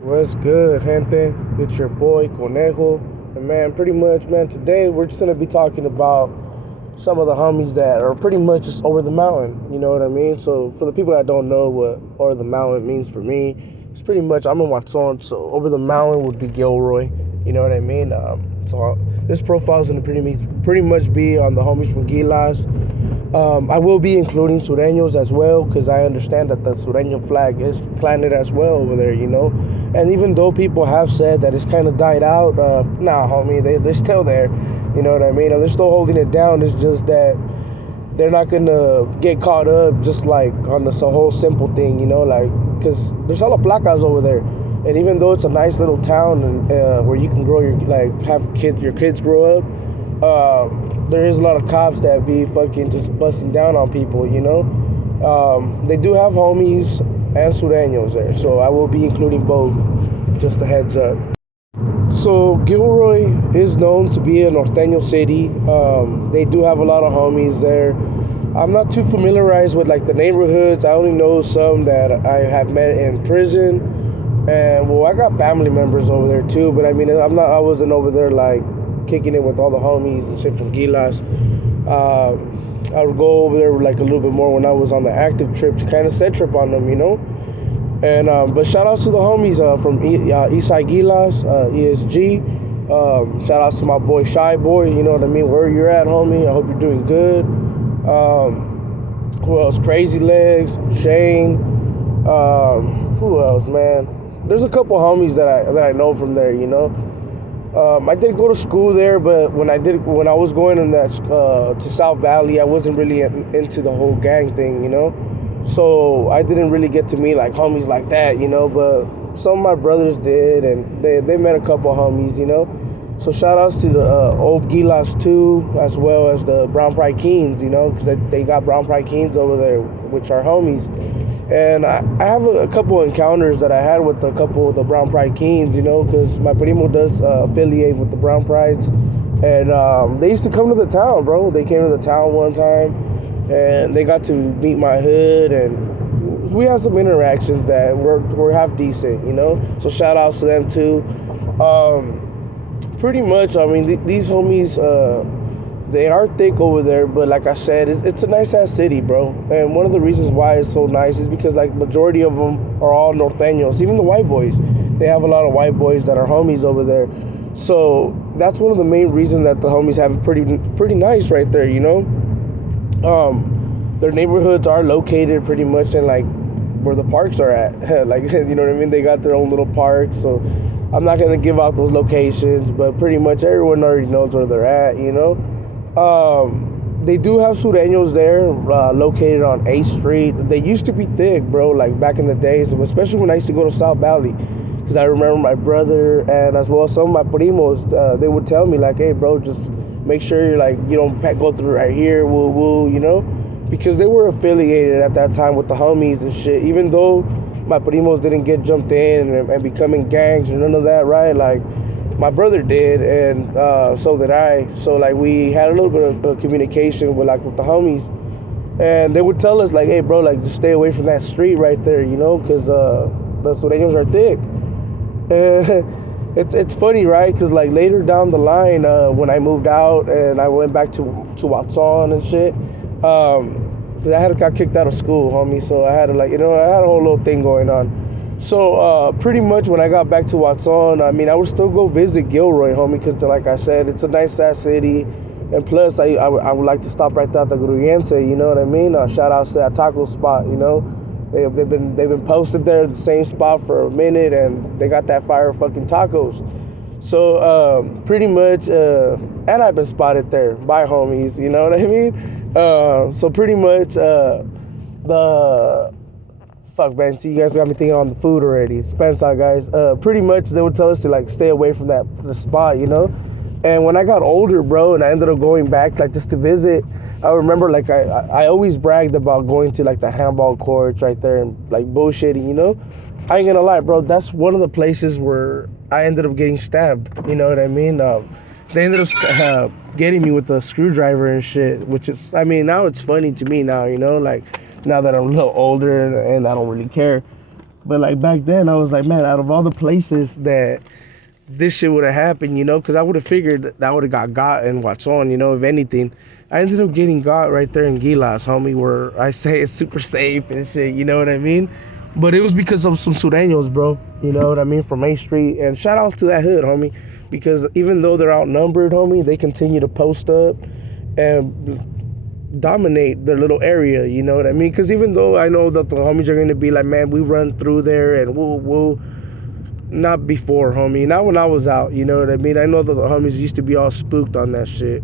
What's good, gente? It's your boy Conejo. And man, pretty much, man, today we're just gonna be talking about some of the homies that are pretty much just over the mountain. You know what I mean? So for the people that don't know what over the mountain means for me, it's pretty much I'm in Watson, so over the mountain would be Gilroy. You know what I mean? This profile is gonna pretty much be on the homies from Gilas. I will be including Sureños as well because I understand that the Sureño flag is planted as well over there, you know. And even though people have said that it's kind of died out, nah, homie, they're still there, you know what I mean? And they're still holding it down. It's just that they're not gonna get caught up just like on this whole simple thing, you know, like because there's hella placas over there. And even though it's a nice little town and where you can grow your kids grow up, there is a lot of cops that be fucking just busting down on people, you know. They do have homies and sureños there, so I will be including both. Just a heads up. So Gilroy is known to be a norteño city. They do have a lot of homies there. I'm not too familiarized with like the neighborhoods. I only know some that I have met in prison, and well, I got family members over there too. But I mean, I wasn't over there like kicking it with all the homies and shit from Gilas. I would go over there like a little bit more when I was on the active trip to kind of set trip on them, you know. And but shout outs to the homies from Eastside Gilas, ESG. Shout outs to my boy Shy Boy. You know what I mean? Where you're at, homie. I hope you're doing good. Who else? Crazy Legs, Shane. Who else, man? There's a couple homies that I know from there. You know. I did go to school there, but when I was going in that to South Valley, I wasn't really into the whole gang thing, you know. So I didn't really get to meet like homies like that, you know. But some of my brothers did, and they met a couple of homies, you know. So shout outs to the old Gilas too, as well as the Brown Pride Keens, you know, because they got Brown Pride Keens over there, which are homies. And I have a couple of encounters that I had with a couple of the Brown Pride Keens, you know, because my primo does affiliate with the Brown Prides. And they used to come to the town, bro. They came to the town one time, and they got to meet my hood, and we had some interactions that were half decent, you know. So shout outs to them too. Pretty much, I mean, these homies, they are thick over there, but like I said, it's a nice ass city, bro. And one of the reasons why it's so nice is because like majority of them are all norteños, even the white boys. They have a lot of white boys that are homies over there. So that's one of the main reasons that the homies have it pretty nice right there, you know. Their neighborhoods are located pretty much in like where the parks are at. Like, you know what I mean? They got their own little park, so I'm not gonna give out those locations, but pretty much everyone already knows where they're at, you know. They do have sureños there, located on 8th Street. They used to be thick, bro, like back in the days, especially when I used to go to South Valley. Because I remember my brother and as well as some of my primos, they would tell me, like, hey, bro, just make sure you're like, you don't go through right here, woo woo, you know? Because they were affiliated at that time with the homies and shit. Even though my primos didn't get jumped in and becoming gangs or none of that, right? Like, my brother did, and so did I. So like we had a little bit of communication with the homies, and they would tell us like, "Hey, bro, like just stay away from that street right there, you know, because the sureños are thick." It's funny, right? Because like later down the line, when I moved out and I went back to Watson and shit, because I got kicked out of school, homie. So I had to I had a whole little thing going on. So pretty much when I got back to Watson, I mean, I would still go visit Gilroy, homie, because like I said, it's a nice ass city, and plus I would like to stop right there at the Gruyense, you know what I mean? Shout out to that taco spot, you know. They've been posted there at the same spot for a minute, and they got that fire fucking tacos. So pretty much, and I've been spotted there by homies, you know what I mean? So pretty much the fuck, man. See, you guys got me thinking on the food already. Spence out, guys. Pretty much, they would tell us to like stay away from the spot, you know. And when I got older, bro, and I ended up going back like just to visit, I remember like I always bragged about going to like the handball courts right there and like bullshitting, you know. I ain't gonna lie, bro. That's one of the places where I ended up getting stabbed. You know what I mean? They ended up getting me with a screwdriver and shit, which is, I mean, now it's funny to me now, you know, like now that I'm a little older and I don't really care. But like back then, I was like, man, out of all the places that this shit would have happened, you know, because I would have figured that I would have got in Watson, you know, if anything. I ended up getting got right there in Gilas, homie, where I say it's super safe and shit, you know what I mean? But it was because of some Sureños, bro, you know what I mean, from Main Street. And shout out to that hood, homie, because even though they're outnumbered, homie, they continue to post up and dominate their little area, you know what I mean? Because even though I know that the homies are going to be like, man, we run through there and woo woo, not before, homie. Not when I was out, you know what I mean? I know that the homies used to be all spooked on that shit.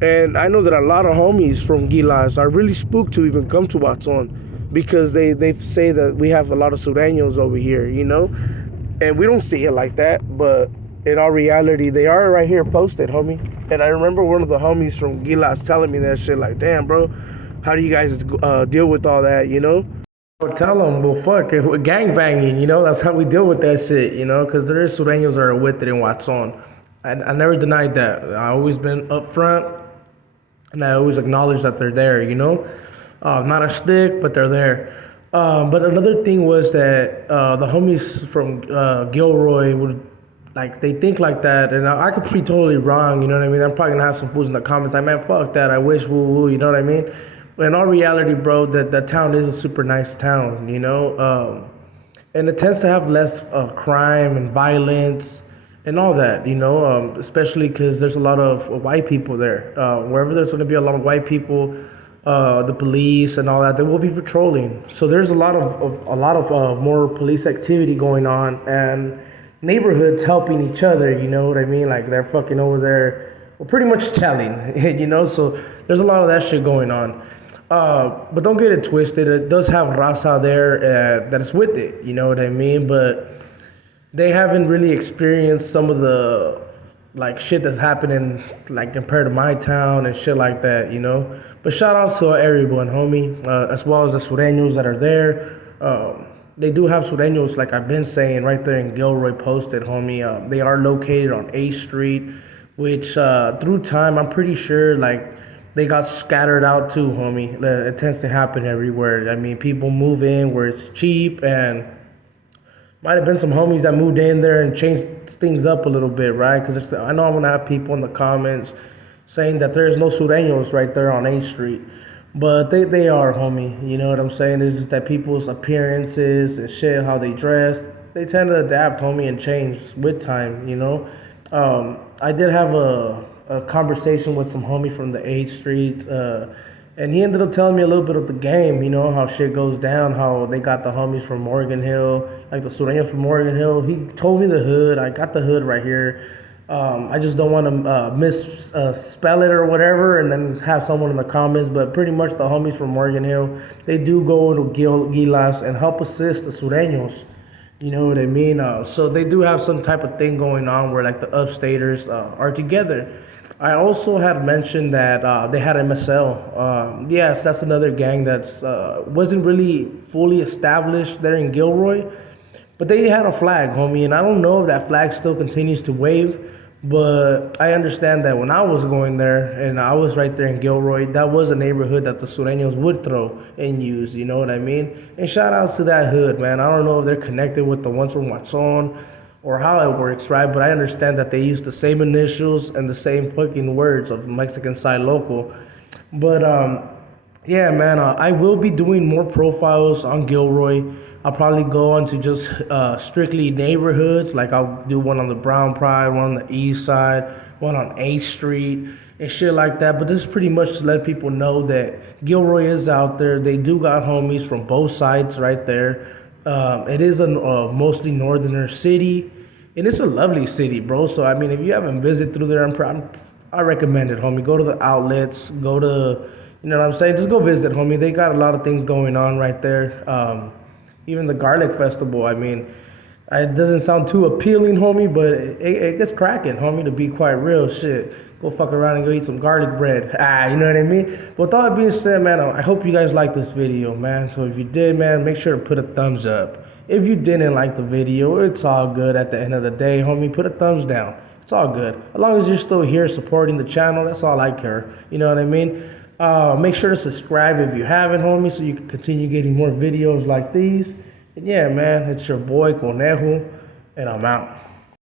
And I know that a lot of homies from Gilas are really spooked to even come to Watson because they say that we have a lot of Sureños over here, you know? And we don't see it like that, but in all reality, they are right here posted, homie. And I remember one of the homies from Gilas telling me that shit, like, damn, bro, how do you guys deal with all that, you know? Tell them, well, fuck, if we're gangbanging, you know, that's how we deal with that shit, you know, because there is Sureños that are with it in Watson. I never denied that. I always been upfront, and I always acknowledge that they're there, you know. Not a stick, but they're there. But another thing was that the homies from Gilroy would, like, they think like that, and I could be totally wrong, you know what I mean? I'm probably gonna have some fools in the comments like, man, fuck that, I wish, woo woo, you know what I mean? But in all reality, bro, that town is a super nice town, you know? And it tends to have less crime and violence and all that, you know, especially because there's a lot of white people there. Wherever there's going to be a lot of white people, the police and all that, they will be patrolling. So there's a lot of more police activity going on, and neighborhoods helping each other. You know what I mean? Like they're fucking over there, well, pretty much telling, you know. So there's a lot of that shit going on. But don't get it twisted. It does have raza there that is with it. You know what I mean? But they haven't really experienced some of the like shit that's happening like compared to my town and shit like that, you know. But shout out to everyone, homie, as well as the Sureños that are there. They do have Sureños, like I've been saying, right there in Gilroy posted, homie. They are located on 8th Street, which through time, I'm pretty sure like they got scattered out too, homie. It tends to happen everywhere. I mean, people move in where it's cheap, and might have been some homies that moved in there and changed things up a little bit, right? Because I know I'm going to have people in the comments saying that there's no Sureños right there on 8th Street. But they are, homie. You know what I'm saying? It's just that people's appearances and shit, how they dress, they tend to adapt, homie, and change with time, you know? I did have a conversation with some homie from the 8th Street, and he ended up telling me a little bit of the game, you know, how shit goes down, how they got the homies from Morgan Hill, like the Sureños from Morgan Hill. He told me the hood. I got the hood right here. I just don't want to misspell it or whatever and then have someone in the comments, but pretty much the homies from Morgan Hill, they do go to Gilas and help assist the Sureños. You know what I mean? So they do have some type of thing going on where like the upstaters are together. I also had mentioned that they had MSL. Yes, that's another gang that's wasn't really fully established there in Gilroy, but they had a flag, homie, and I don't know if that flag still continues to wave, but I understand that when I was going there and I was right there in Gilroy, that was a neighborhood that the Sureños would throw and use, you know what I mean? And shout outs to that hood, man. I don't know if they're connected with the ones from Watson or how it works, right? But I understand that they use the same initials and the same fucking words of Mexican side local. But yeah, man, I will be doing more profiles on Gilroy. I'll probably go onto just strictly neighborhoods. Like I'll do one on the Brown Pride, one on the East Side, one on 8th Street, and shit like that. But this is pretty much to let people know that Gilroy is out there. They do got homies from both sides right there. It is a mostly northerner city, and it's a lovely city, bro. So I mean, if you haven't visited through there, I recommend it, homie. Go to the outlets. Go to, you know what I'm saying? Just go visit, homie. They got a lot of things going on right there. Even the garlic festival, I mean, it doesn't sound too appealing, homie, but it gets cracking, homie, to be quite real. Shit, go fuck around and go eat some garlic bread. You know what I mean? But with all that being said, man, I hope you guys liked this video, man. So if you did, man, make sure to put a thumbs up. If you didn't like the video, it's all good at the end of the day, homie. Put a thumbs down. It's all good. As long as you're still here supporting the channel, that's all I care. You know what I mean? Make sure to subscribe if you haven't, homie, so you can continue getting more videos like these. And yeah, man, it's your boy Conejo, and I'm out.